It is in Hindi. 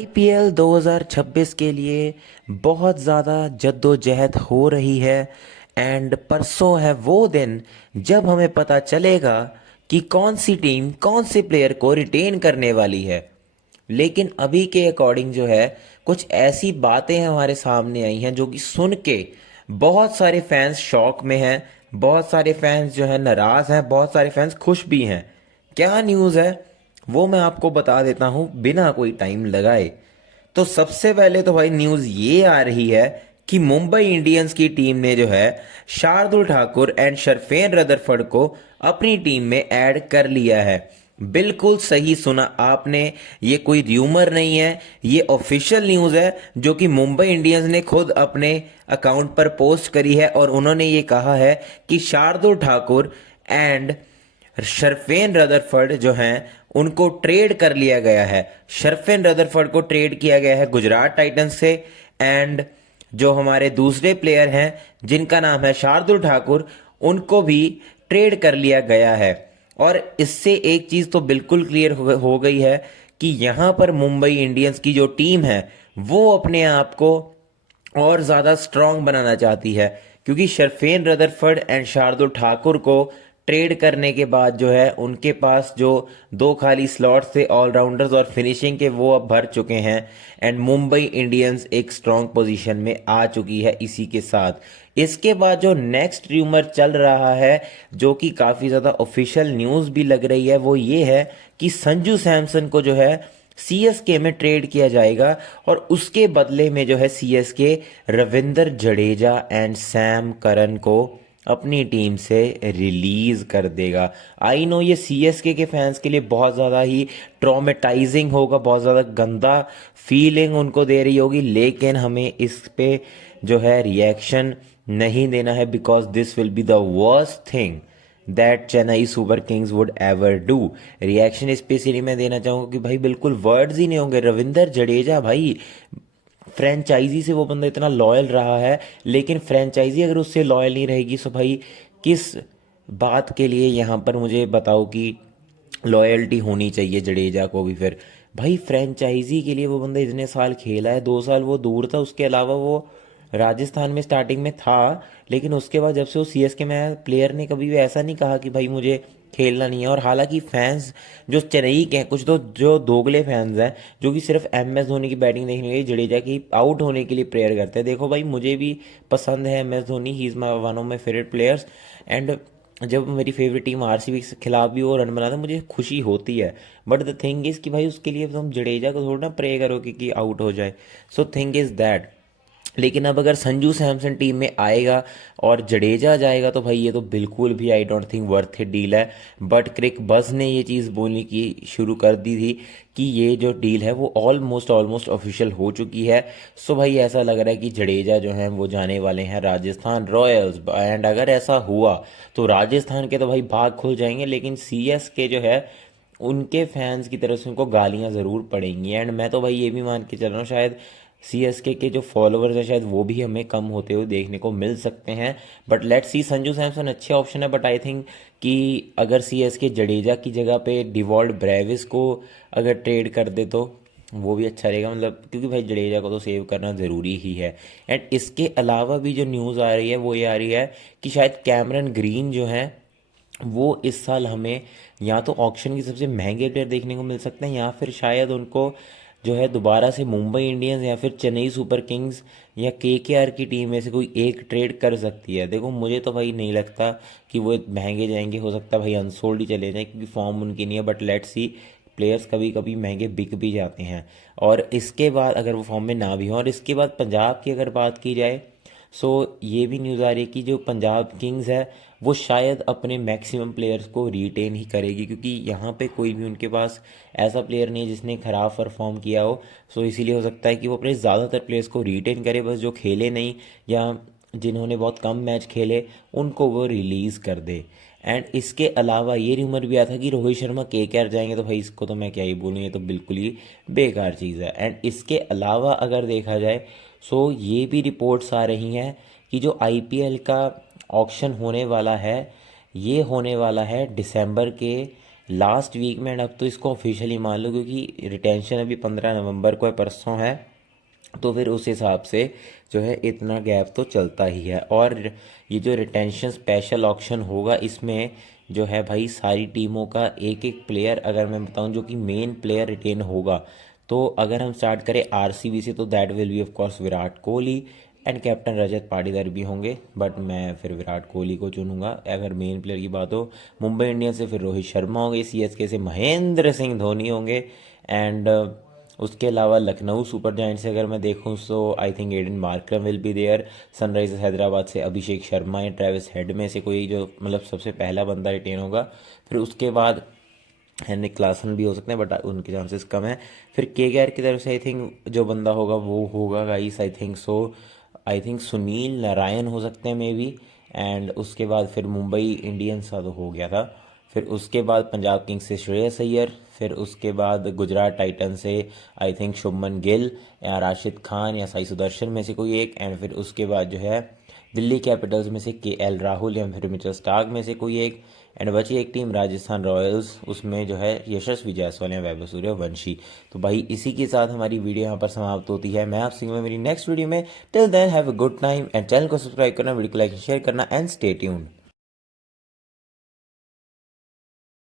आईपीएल 2026 के लिए बहुत ज़्यादा जद्दोजहद हो रही है। एंड परसों है वो दिन जब हमें पता चलेगा कि कौन सी टीम कौन से प्लेयर को रिटेन करने वाली है। लेकिन अभी के अकॉर्डिंग जो है कुछ ऐसी बातें हमारे सामने आई हैं जो कि सुन के बहुत सारे फैंस शॉक में हैं, बहुत सारे फैंस जो है नाराज़ हैं, बहुत सारे फैंस खुश भी हैं। क्या न्यूज़ है वो मैं आपको बता देता हूं बिना कोई टाइम लगाए। तो सबसे पहले तो भाई न्यूज़ ये आ रही है कि मुंबई इंडियंस की टीम ने जो है शार्दुल ठाकुर एंड शरफेन रदरफर्ड को अपनी टीम में ऐड कर लिया है। बिल्कुल सही सुना आपने, ये कोई र्यूमर नहीं है, ये ऑफिशियल न्यूज़ है जो कि मुंबई इंडियंस ने खुद अपने अकाउंट पर पोस्ट करी है। और उन्होंने ये कहा है कि शार्दुल ठाकुर एंड शरफेन रदरफर्ड जो हैं उनको ट्रेड कर लिया गया है। शरफेन रदरफर्ड को ट्रेड किया गया है गुजरात टाइटंस से। एंड जो हमारे दूसरे प्लेयर हैं जिनका नाम है शार्दुल ठाकुर, उनको भी ट्रेड कर लिया गया है। और इससे एक चीज़ तो बिल्कुल क्लियर हो गई है कि यहाँ पर मुंबई इंडियंस की जो टीम है वो अपने आप को और ज़्यादा स्ट्रांग बनाना चाहती है। क्योंकि शरफेन रदरफर्ड एंड शार्दुल ठाकुर को ट्रेड करने के बाद जो है उनके पास जो दो खाली स्लॉट्स थे ऑलराउंडर्स और फिनिशिंग के, वो अब भर चुके हैं। एंड मुंबई इंडियंस एक स्ट्रांग पोजीशन में आ चुकी है इसी के साथ। इसके बाद जो नेक्स्ट र्यूमर चल रहा है जो कि काफ़ी ज़्यादा ऑफिशियल न्यूज़ भी लग रही है वो ये है कि संजू सैमसन को जो है सीएसके में ट्रेड किया जाएगा और उसके बदले में जो है CSK Ravinder Jadeja and Sam Curran को अपनी टीम से रिलीज कर देगा। आई नो ये सीएसके के फैंस के लिए बहुत ज़्यादा ही ट्रॉमेटाइजिंग होगा, बहुत ज़्यादा गंदा फीलिंग उनको दे रही होगी, लेकिन हमें इस पे जो है रिएक्शन नहीं देना है because this will be the worst thing that Chennai super Kings would ever do. Reaction specially मैं देना चाहूँगा कि भाई बिल्कुल वर्ड्स ही नहीं होंगे। रविंदर जडेजा भाई, फ्रेंचाइजी से वो बंदा इतना लॉयल रहा है, लेकिन फ्रेंचाइजी अगर उससे लॉयल नहीं रहेगी तो भाई किस बात के लिए यहाँ पर मुझे बताओ कि लॉयल्टी होनी चाहिए जडेजा को भी। फिर भाई फ्रेंचाइजी के लिए वो बंदा इतने साल खेला है, 2 साल वो दूर था, उसके अलावा वो राजस्थान में स्टार्टिंग में था, लेकिन उसके बाद जब से वो सीएसके में आया प्लेयर ने कभी भी ऐसा नहीं कहा कि भाई मुझे खेलना नहीं है। और हालांकि फैंस जो चेन्नई के हैं, कुछ तो जो दोगले फैंस हैं जो कि सिर्फ एम एस धोनी की बैटिंग देखने के लिए, जडेजा की आउट होने के लिए प्रेयर करते हैं। देखो भाई मुझे भी पसंद है M S Dhoni, he is my one of my favourite players. And जब मेरी फेवरेट टीम आरसीबी के खिलाफ भी वो रन बनाता है मुझे खुशी होती है। बट द थिंग इज़ कि भाई उसके लिए तुम जडेजा को थोड़ा ना प्रे करो कि आउट हो जाए। So thing is that. लेकिन अब अगर संजू सैमसन टीम में आएगा और जडेजा जाएगा तो भाई ये तो बिल्कुल भी I don't think worth it deal है। बट क्रिक बस ने ये चीज़ बोलने की शुरू कर दी थी कि ये जो डील है वो ऑलमोस्ट ऑलमोस्ट ऑफिशियल हो चुकी है। सो भाई ऐसा लग रहा है कि जडेजा जो हैं वो जाने वाले हैं राजस्थान रॉयल्स। एंड अगर ऐसा हुआ तो राजस्थान के तो भाई भाग खुल जाएंगे, लेकिन सीएसके जो है उनके फैंस की तरफ से उनको गालियां ज़रूर पड़ेंगी। एंड मैं तो भाई ये भी मान के चल रहा हूँ शायद सीएसके के जो फॉलोअर्स हैं शायद वो भी हमें कम होते हुए देखने को मिल सकते हैं। But let's see, Sanju Samson अच्छे ऑप्शन है, बट आई थिंक कि अगर सीएसके जडेजा की जगह पे डिवॉल्ट ब्रेविस को अगर ट्रेड कर दे तो वो भी अच्छा रहेगा। मतलब क्योंकि भाई जडेजा को तो सेव करना ज़रूरी ही है। एंड इसके अलावा भी जो न्यूज़ आ रही है वो ये आ रही है कि शायद कैमरन ग्रीन जो है वो इस साल हमें या तो ऑक्शन की सबसे महंगे प्लेयर देखने को मिल सकते हैं, या फिर शायद उनको जो है दोबारा से मुंबई इंडियंस या फिर चेन्नई सुपर किंग्स या केकेआर की टीम में से कोई एक ट्रेड कर सकती है। देखो मुझे तो भाई नहीं लगता कि वो महंगे जाएंगे, हो सकता है भाई अनसोल्ड ही चले जाएं क्योंकि फॉर्म उनकी नहीं है। बट लेट्स सी, प्लेयर्स कभी कभी महंगे बिक भी जाते हैं। और इसके बाद अगर वो फॉर्म में ना भी हों, और इसके बाद पंजाब की अगर बात की जाए सो ये भी न्यूज़ आ रही है कि जो पंजाब किंग्स है वो शायद अपने मैक्सिमम प्लेयर्स को रिटेन ही करेगी, क्योंकि यहाँ पे कोई भी उनके पास ऐसा प्लेयर नहीं है जिसने ख़राब परफॉर्म किया हो। सो इसीलिए हो सकता है कि वो अपने ज़्यादातर प्लेयर्स को रिटेन करे, बस जो खेले नहीं या जिन्होंने बहुत कम मैच खेले उनको वो रिलीज़ कर दे। एंड इसके अलावा ये रूमर भी आया था कि रोहित शर्मा केकेआर जाएंगे, तो भाई इसको तो मैं क्या ही बोलूँ, ये तो बिल्कुल ही बेकार चीज़ है। एंड इसके अलावा अगर देखा जाए सो ये भी रिपोर्ट्स आ रही हैं कि जो आईपीएल का ऑक्शन होने वाला है ये होने वाला है दिसंबर के लास्ट वीक में, एंड अब तो इसको ऑफिशियली मान लो क्योंकि रिटेंशन अभी 15 नवंबर को है, परसों है, तो फिर उस हिसाब से जो है इतना गैप तो चलता ही है। और ये जो रिटेंशन स्पेशल ऑक्शन होगा इसमें जो है भाई सारी टीमों का एक एक प्लेयर, अगर मैं बताऊं जो कि मेन प्लेयर रिटेन होगा, तो अगर हम स्टार्ट करें आरसीबी से तो that will be of course Virat Kohli, and captain Rajat Patidar भी होंगे, बट मैं फिर विराट कोहली को चुनूंगा। अगर मेन प्लेयर की बात हो, मुंबई इंडियंस से फिर रोहित शर्मा होंगे, सीएसके से महेंद्र सिंह धोनी होंगे, एंड उसके अलावा लखनऊ सुपर जायंट्स से अगर मैं देखूं तो I think Aiden Markram will be there. Sunrisers Hyderabad से अभिषेक शर्मा या ट्रेविस हेड में से कोई जो मतलब सबसे पहला बंदा रिटेन होगा। फिर उसके बाद हेनरिक क्लासन भी हो सकते हैं, बट उनके चांसेस कम है। फिर केकेआर की तरफ से आई थिंक जो बंदा होगा वो होगा guys, I think so, I think Sunil Narayan हो सकते हैं मे बी। एंड उसके बाद फिर मुंबई इंडियंस का तो हो गया था। फिर उसके बाद पंजाब किंग्स से श्रेयस अय्यर। फिर उसके बाद गुजरात टाइटन से आई थिंक शुभमन गिल या राशिद खान या साई सुदर्शन में से कोई एक। एंड फिर उसके बाद जो है दिल्ली कैपिटल्स में से केएल राहुल या फिर मिचेल स्टार्क में से कोई एक। एंड बची एक टीम राजस्थान रॉयल्स, उसमें जो है यशस्वी जायसवाल या वैभव सूर्यवंशी। तो भाई इसी के साथ हमारी वीडियो यहाँ पर समाप्त होती है। मैं आपसे मिलूंगा मेरी नेक्स्ट वीडियो में। Till then have a good time, and channel को सब्सक्राइब करना, वीडियो को लाइक शेयर करना, एंड स्टे ट्यून्ड।